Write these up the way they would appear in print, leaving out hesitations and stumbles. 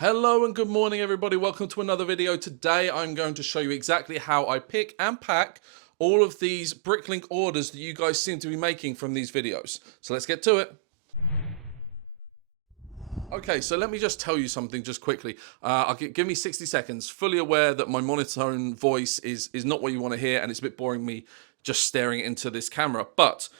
Hello and good morning everybody, welcome to another video. Today I'm going to show you exactly how I pick and pack all of these BrickLink orders that you guys seem to be making from these videos. So let's get to it. Okay, so let me just tell you something just quickly. Give me 60 seconds. Fully aware that my monotone voice is not what you want to hear and it's a bit boring me just staring into this camera. But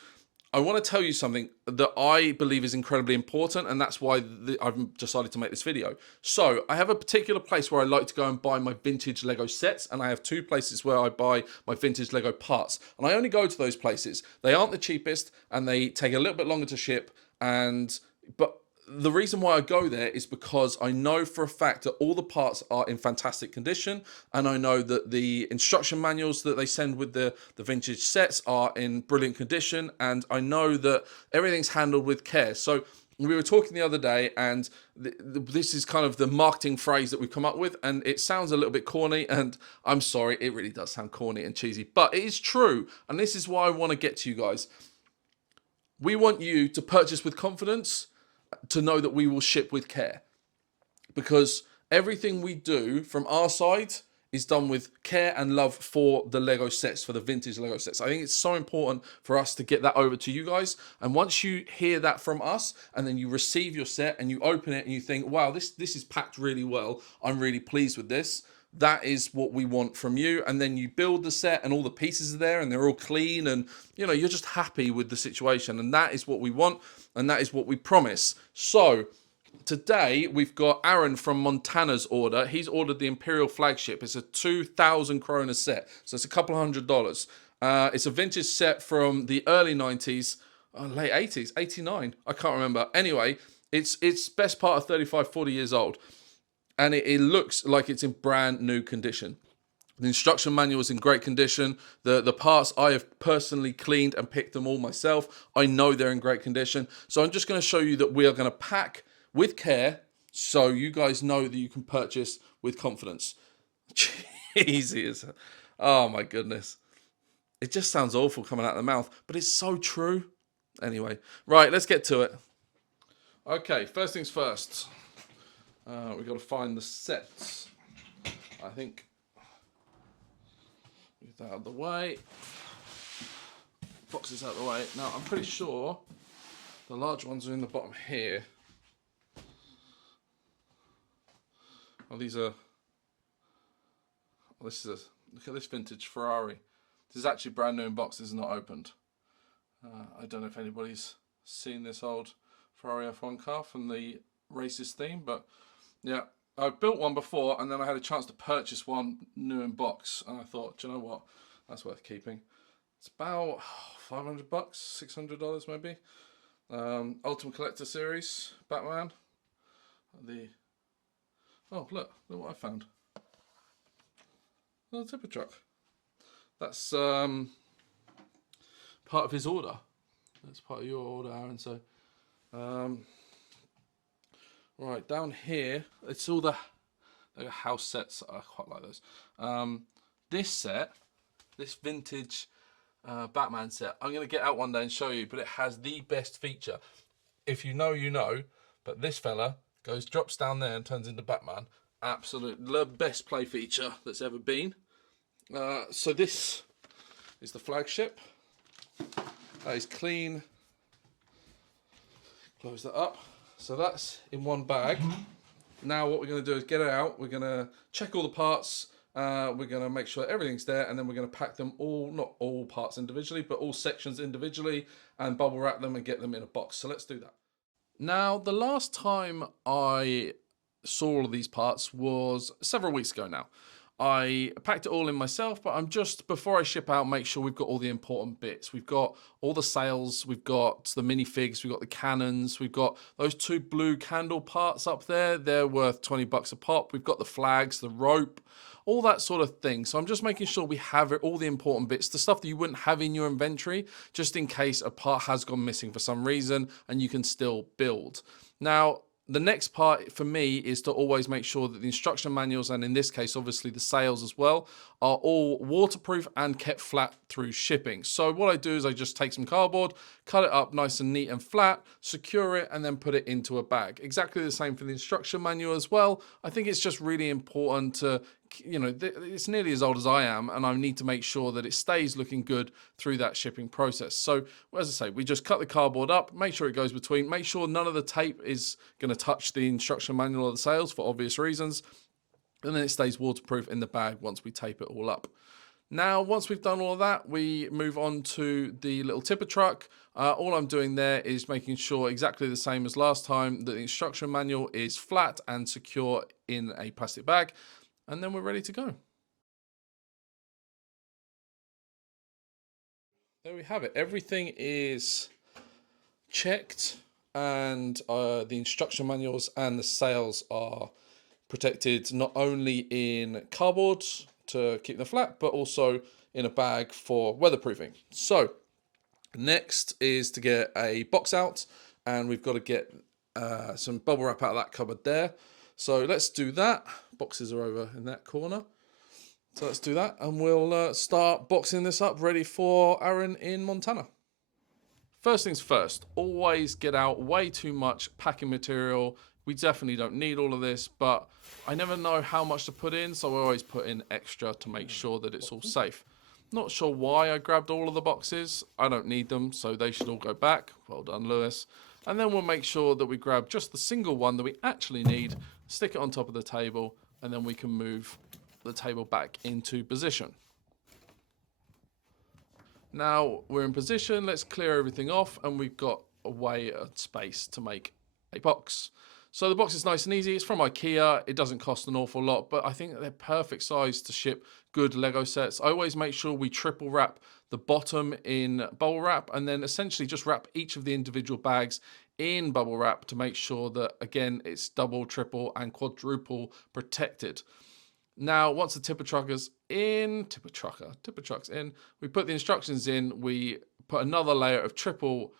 I want to tell you something that I believe is incredibly important, and that's why I've decided to make this video. So I have a particular place where I like to go and buy my vintage Lego sets, and I have two places where I buy my vintage Lego parts. And I only go to those places. They aren't the cheapest, and they take a little bit longer to ship, but the reason why I go there is because I know for a fact that all the parts are in fantastic condition, and I know that the instruction manuals that they send with the vintage sets are in brilliant condition, and I know that everything's handled with care. So we were talking the other day, and this is kind of the marketing phrase that we've come up with, and it sounds a little bit corny, and I'm sorry, it really does sound corny and cheesy, but it is true, and this is why I want to get to you guys. We want you to purchase with confidence, to know that we will ship with care, because everything we do from our side is done with care and love for the Lego sets, for the vintage Lego sets. I think it's so important for us to get that over to you guys. And once you hear that from us, and then you receive your set and you open it and you think, wow, this is packed really well, I'm really pleased with this. That is what we want from you. And then you build the set and all the pieces are there and they're all clean, and you're just happy with the situation, and that is what we want, and that is what we promise. So today we've got Aaron from Montana's order. He's ordered the Imperial flagship. It's a 2,000 krona set, so it's a couple $100. It's a vintage set from the early 90s, late 80s, 89, I can't remember. Anyway, it's best part of 35-40 years old, and it looks like it's in brand new condition. The instruction manual is in great condition. The parts, I have personally cleaned and picked them all myself. I know they're in great condition. So I'm just going to show you that we are going to pack with care, so you guys know that you can purchase with confidence. Easy as, oh my goodness. It just sounds awful coming out of the mouth, but it's so true. Anyway, right, let's get to it. Okay, first things first. We've got to find the sets. I think, move that out of the way. Boxes out of the way. Now, I'm pretty sure the large ones are in the bottom here. Oh, these are, oh, this is look at this vintage Ferrari. This is actually brand new in box. This is not opened. I don't know if anybody's seen this old Ferrari F1 car from the racist theme, but yeah, I built one before, and then I had a chance to purchase one new in box, and I thought, do you know what, that's worth keeping. It's about $500, $600 maybe. Ultimate Collector Series Batman. Oh, look what I found. Oh, tipper truck. That's part of his order. That's part of your order, Aaron. So right, down here, it's all the house sets. I quite like those. This set, this vintage Batman set, I'm going to get out one day and show you, but it has the best feature. If you know, you know, but this fella drops down there and turns into Batman. Absolute the best play feature that's ever been. So this is the flagship. That is clean. Close that up. So that's in one bag. Now what we're going to do is get it out. We're going to check all the parts. We're going to make sure everything's there, and then we're going to pack them all, not all parts individually, but all sections individually, and bubble wrap them and get them in a box. So let's do that. Now, the last time I saw all of these parts was several weeks ago now. I packed it all in myself, but I'm just, before I ship out, make sure we've got all the important bits. We've got all the sails, we've got the minifigs, we've got the cannons, we've got those two blue candle parts up there. They're worth 20 bucks a pop. We've got the flags, the rope, all that sort of thing. So I'm just making sure we have all the important bits, the stuff that you wouldn't have in your inventory, just in case a part has gone missing for some reason and you can still build. Now, the next part for me is to always make sure that the instruction manuals, and in this case, obviously the sales as well, are all waterproof and kept flat through shipping. So what I do is I just take some cardboard, cut it up nice and neat and flat, secure it, and then put it into a bag. Exactly the same for the instruction manual as well. I think it's just really important to, it's nearly as old as I am, and I need to make sure that it stays looking good through that shipping process. So as I say, we just cut the cardboard up, make sure it goes between, make sure none of the tape is going to touch the instruction manual or the sales for obvious reasons, and then it stays waterproof in the bag once we tape it all up. Now, once we've done all of that, we move on to the little tipper truck. All I'm doing there is making sure, exactly the same as last time, that the instruction manual is flat and secure in a plastic bag, and then we're ready to go. There we have it. Everything is checked, and the instruction manuals and the sales are protected not only in cardboard to keep them flat, but also in a bag for weatherproofing. So next is to get a box out, and we've got to get some bubble wrap out of that cupboard there. So let's do that. Boxes are over in that corner. So let's do that, and we'll start boxing this up ready for Aaron in Montana. First things first, always get out way too much packing material. We definitely don't need all of this, but I never know how much to put in, so I always put in extra to make sure that it's all safe. Not sure why I grabbed all of the boxes. I don't need them, so they should all go back. Well done, Lewis. And then we'll make sure that we grab just the single one that we actually need, stick it on top of the table, and then we can move the table back into position. Now we're in position, let's clear everything off, and we've got a way of space to make a box. So the box is nice and easy. It's from IKEA. It doesn't cost an awful lot, but I think they're perfect size to ship good Lego sets. I always make sure we triple wrap the bottom in bubble wrap, and then essentially just wrap each of the individual bags in bubble wrap to make sure that, again, it's double, triple, and quadruple protected. Now, once the tipper truck's in, we put the instructions in, we put another layer of triple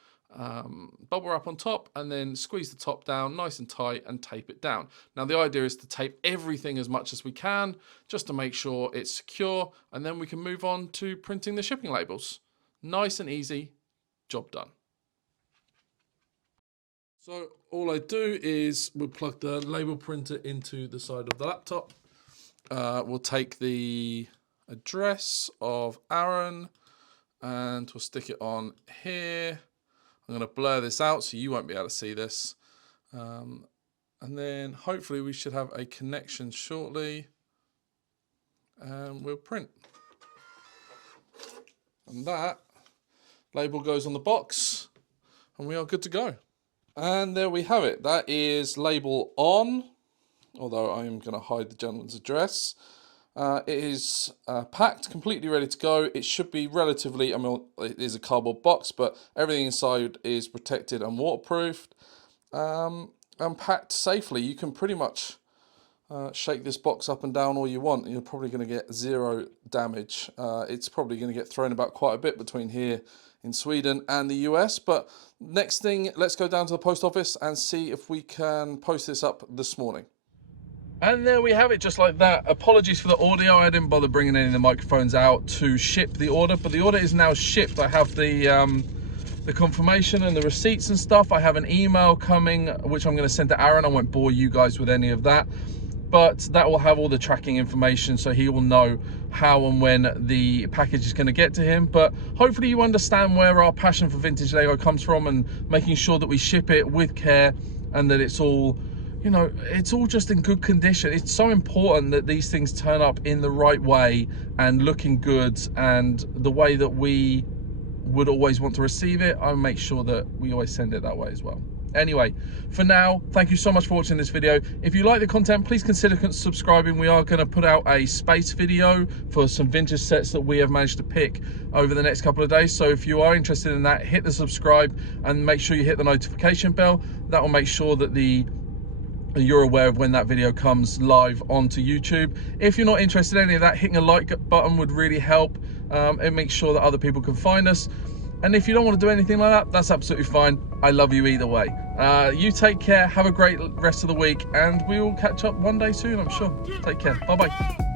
bubble wrap on top, and then squeeze the top down nice and tight and tape it down. Now, the idea is to tape everything as much as we can, just to make sure it's secure, and then we can move on to printing the shipping labels. Nice and easy, job done. So all I do is we'll plug the label printer into the side of the laptop. We'll take the address of Aaron and we'll stick it on here. I'm going to blur this out so you won't be able to see this. And then hopefully we should have a connection shortly. And we'll print. And that label goes on the box and we are good to go. And there we have it. That is label on, although I am going to hide the gentleman's address. It is packed, completely ready to go. It should be relatively, it is a cardboard box, but everything inside is protected and waterproofed and packed safely. You can pretty much shake this box up and down all you want, and you're probably going to get zero damage. It's probably going to get thrown about quite a bit between here in Sweden and the US, but next thing, let's go down to the post office and see if we can post this up this morning. And there we have it, just like that. Apologies for the audio. I didn't bother bringing any of the microphones out to ship the order, but the order is now shipped. I have the confirmation and the receipts and stuff. I have an email coming, which I'm going to send to Aaron. I won't bore you guys with any of that, but that will have all the tracking information, so he will know how and when the package is going to get to him. But hopefully you understand where our passion for vintage Lego comes from, and making sure that we ship it with care and that it's all, you know, it's all just in good condition. It's so important that these things turn up in the right way and looking good, and the way that we would always want to receive it, I'll make sure that we always send it that way as well. Anyway, for now, thank you so much for watching this video. If you like the content, please consider subscribing. We are going to put out a space video for some vintage sets that we have managed to pick over the next couple of days. So if you are interested in that, hit the subscribe and make sure you hit the notification bell. That will make sure that you're aware of when that video comes live onto YouTube. If you're not interested in any of that, hitting a like button would really help. It makes sure that other people can find us. And if you don't want to do anything like that, that's absolutely fine. I love you either way. You take care, have a great rest of the week, and we will catch up one day soon, I'm sure. Take care. Bye-bye.